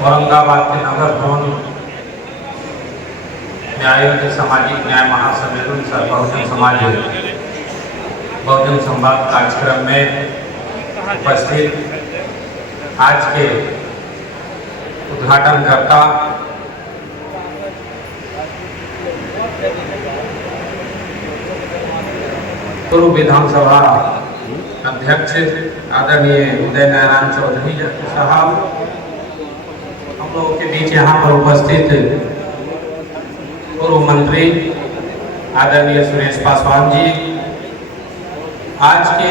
औरंगाबाद के नगर भवन में आयोजित सामाजिक न्याय महासम्मेलन सह बहुजन समाज बहुजन संवाद कार्यक्रम में उपस्थित आज के उद्घाटनकर्ता पूर्व विधानसभा अध्यक्ष आदरणीय उदय नारायण चौधरी साहब, हम लोगों के बीच यहाँ पर उपस्थित पूर्व मंत्री आदरणीय सुरेश पासवान जी, आज के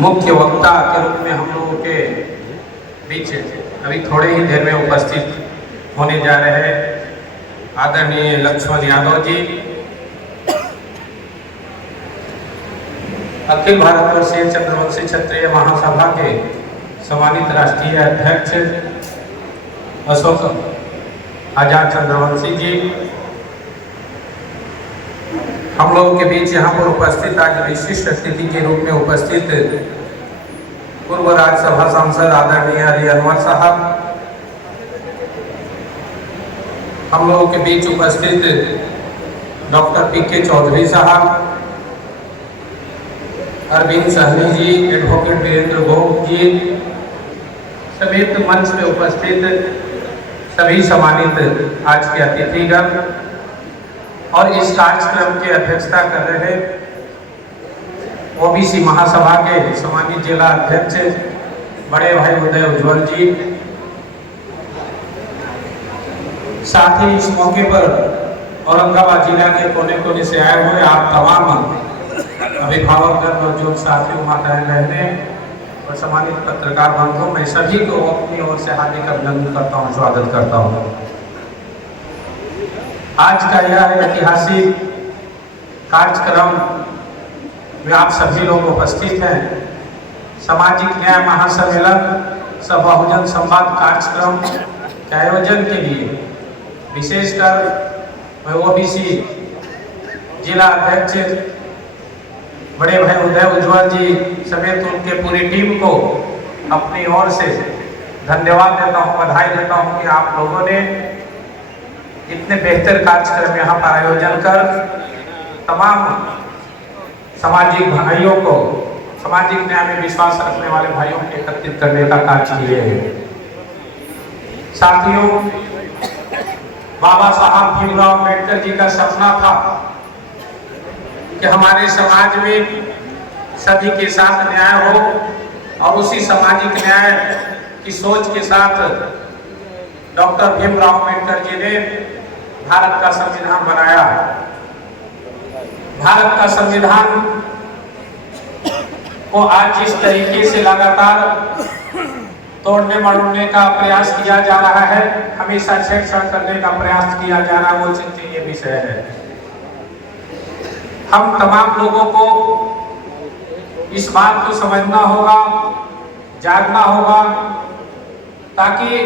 मुख्य वक्ता के रूप में हम लोगों के बीच अभी थोड़े ही देर में उपस्थित होने जा रहे हैं आदरणीय लक्ष्मण यादव जी, अखिल भारतवर्षीय चंद्रवंशी क्षत्रिय महासभा के सम्मानित राष्ट्रीय अध्यक्ष अशोक आजाद चंद्रवंशी जी, हम लोगों के बीच यहाँ पर उपस्थित आज विशिष्ट अतिथि के रूप में उपस्थित पूर्व राज्यसभा सांसद आदरणीय अली अनवर साहब, हम लोगों के बीच उपस्थित डॉक्टर पी.के. चौधरी साहब, अरविंद सहनी जी, एडवोकेट वीरेंद्र गोप जी समेत मंच में उपस्थित सभी सम्मानित आज के अतिथिगण और इस कार्यक्रम की अध्यक्षता कर रहे ओबीसी महासभा के सम्मानित जिला अध्यक्ष बड़े भाई उदय उज्ज्वल जी, साथ ही इस मौके पर औरंगाबाद जिला के कोने कोने से आए हुए आप तमाम अभिभावक और जो साथियों माताएं बहने और सम्मानित पत्रकार बंधुओं, मैं सभी को अपनी ओर से हार्दिक अभिनंदन करता हूं, स्वागत करता हूं। आज का यह ऐतिहासिक कार्यक्रम में आप सभी लोग उपस्थित हैं। सामाजिक न्याय महासम्मेलन सह बहुजन संवाद कार्यक्रम के आयोजन के लिए विशेषकर मैं ओबीसी जिला अध्यक्ष बड़े भाई उदय उज्ज्वल जी समेत उनके पूरी टीम को अपनी ओर से धन्यवाद देता हूं, बधाई देता हूं कि आप लोगों ने इतने बेहतर कार्यक्रम यहाँ पर आयोजन कर तमाम सामाजिक भाइयों को, सामाजिक न्याय में विश्वास रखने वाले भाइयों को एकत्रित करने का कार्य किए हैं। साथियों, बाबा साहब भीमराव अम्बेडकर जी का सपना था कि हमारे समाज में सभी के साथ न्याय हो, और उसी सामाजिक न्याय की सोच के साथ डॉक्टर भीमराव अम्बेडकर जी ने भारत का संविधान बनाया। भारत का संविधान को आज जिस तरीके से लगातार तोड़ने मरोड़ने का प्रयास किया जा रहा है, हमेशा छेड़छाड़ करने का प्रयास किया जा रहा है, वो चिंतनीय विषय है। हम तमाम लोगों को इस बात को समझना होगा, जागना होगा, ताकि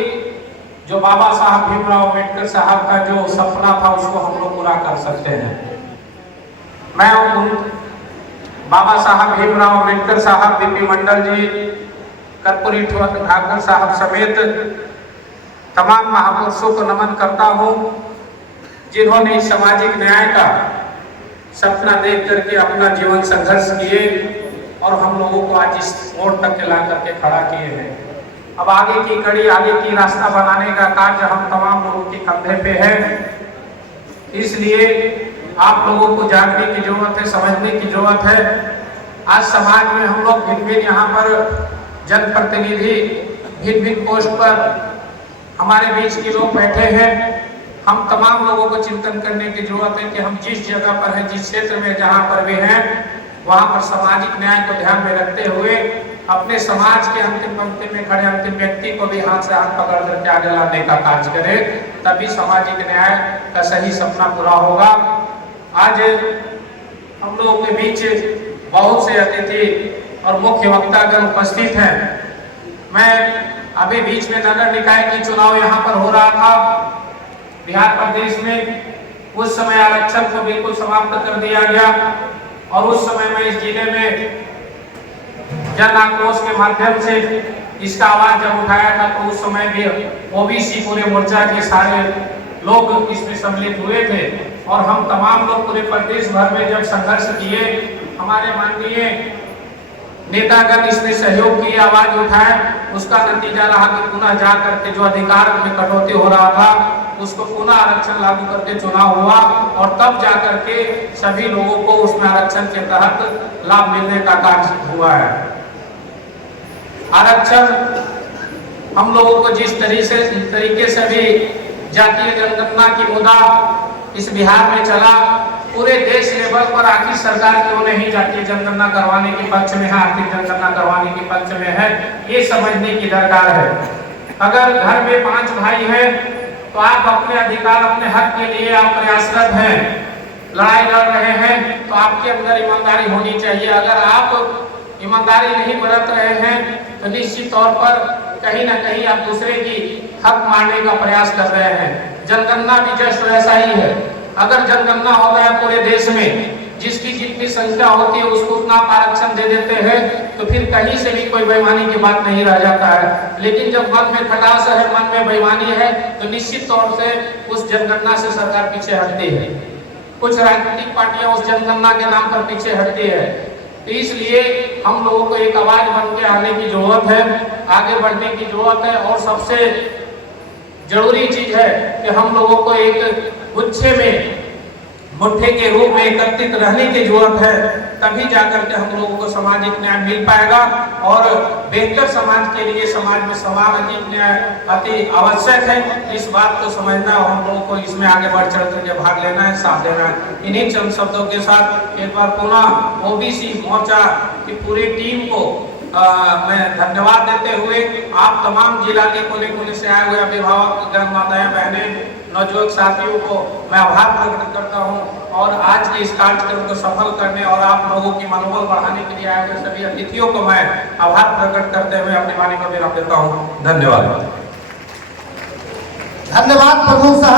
जो बाबा साहब भीमराव अम्बेडकर साहब का जो सपना था उसको हम लोग पूरा कर सकते हैं। मैं उन बाबा साहब भीमराव अम्बेडकर साहब, बीपी मंडल जी, कर्पूरी ठाकुर साहब समेत तमाम महापुरुषों को नमन करता हूँ, जिन्होंने सामाजिक न्याय का सपना देख करके अपना जीवन संघर्ष किए और हम लोगों को आज इस मोड़ तक ला करके खड़ा किए हैं। अब आगे की कड़ी, आगे की रास्ता बनाने का कार्य हम तमाम लोगों के कंधे पे है। इसलिए आप लोगों को जानने की जरूरत है, समझने की जरूरत है। आज समाज में हम लोग भिन्न भिन्न यहाँ पर जनप्रतिनिधि भिन्न भिन्न पोस्ट पर हमारे बीच के लोग बैठे हैं। हम तमाम लोगों को चिंतन करने की जरूरत है कि हम जिस जगह पर हैं, जिस क्षेत्र में जहाँ पर भी हैं, वहाँ पर सामाजिक न्याय को ध्यान में रखते हुए अपने समाज के अंतिम पंक्ति में खड़े अंतिम व्यक्ति को भी हाथ से हाथ पकड़ करके आगे लाने का कार्य करें, तभी सामाजिक न्याय का सही सपना पूरा होगा। आज हम लोगों के बीच बहुत से अतिथि और मुख्य वक्तागण उपस्थित हैं। मैं अभी बीच में नगर निकाय की चुनाव यहाँ पर हो रहा था बिहार प्रदेश में, उस समय आरक्षण को बिल्कुल समाप्त कर दिया गया और उस समय में इस जिले में जन आक्रोश के माध्यम से इसका आवाज जब उठाया था तो उस समय भी ओबीसी पूरे मोर्चा के सारे लोग इसमें सम्मिलित हुए थे और हम तमाम लोग पूरे प्रदेश भर में जब संघर्ष किए, हमारे माननीय नेतागण इसमें सहयोग किए, आवाज उठाए, उसका नतीजा रहा कि पुनः जा करके जो अधिकार में कटौती हो रहा था उसको पुनः आरक्षण लागू करके चुनाव हुआ और तब जा करके सभी लोगों को उसमें आरक्षण के तहत लाभ मिलने का कार्य हुआ है। आरक्षण हम लोगों को जिस तरीके से भी जातीय जनगणना की मुद्दा इस बिहार में चला, पूरे देश लेवल पर आखिर सरकार क्यों नहीं जातीय जनगणना करवाने के पक्ष में है, आर्थिक जनगणना करवाने के पक्ष में है, ये समझने की दरकार है। अगर घर में 5 भाई हैं तो आप अपने अधिकार, अपने हक के लिए आप प्रयासरत हैं, लड़ाई लड़ रहे हैं, तो आपके अंदर ईमानदारी होनी चाहिए। अगर आप ईमानदारी नहीं बरत रहे हैं तो निश्चित तौर पर कहीं ना कहीं आप दूसरे की हक मारने का प्रयास कर रहे हैं। जनगणना भी जस्ट वैसा ही है। अगर जनगणना होता है पूरे देश में, जिसकी जितनी संख्या होती है उसको उतना आरक्षण दे देते हैं तो फिर कहीं से भी कोई बेईमानी की बात नहीं रह जाता है। लेकिन जब मन में खटास है, मन में बेईमानी है, तो निश्चित तौर से उस जनगणना से सरकार पीछे हटती है। कुछ राजनीतिक पार्टियां उस जनगणना के नाम पर पीछे हटती है। तो इसलिए हम लोगों को एक आवाज बन के आने की जरूरत है, आगे बढ़ने की जरूरत है और सबसे जरूरी चीज है कि हम लोगों को एक गुच्छे में, मुट्ठे के रूप में एकत्रित रहने की जरूरत है, तभी जाकर के हम लोगों को सामाजिक न्याय मिल पाएगा और बेहतर समाज के लिए समाज में सामाजिक न्याय अति आवश्यक है। इस बात को समझना और हम लोगों को इसमें आगे बढ़ चढ़ करके भाग लेना है, साथ देना है। इन्हीं चंद शब्दों के साथ एक बार पुनः ओबीसी मोर्चा की पूरी टीम को मैं धन्यवाद देते हुए आप तमाम जिला के कोने कोने से आए हुए अभिभावक गण, माताएं, बहनें, नौजवान साथियों को मैं आभार प्रकट करता हूं और आज के इस कार्यक्रम को सफल करने और आप लोगों की मनोबल बढ़ाने के लिए आए हुए सभी अतिथियों को मैं आभार प्रकट करते हुए अपनी वाणी को विराम देता हूं। धन्यवाद। धन्यवाद प्रभु साहब।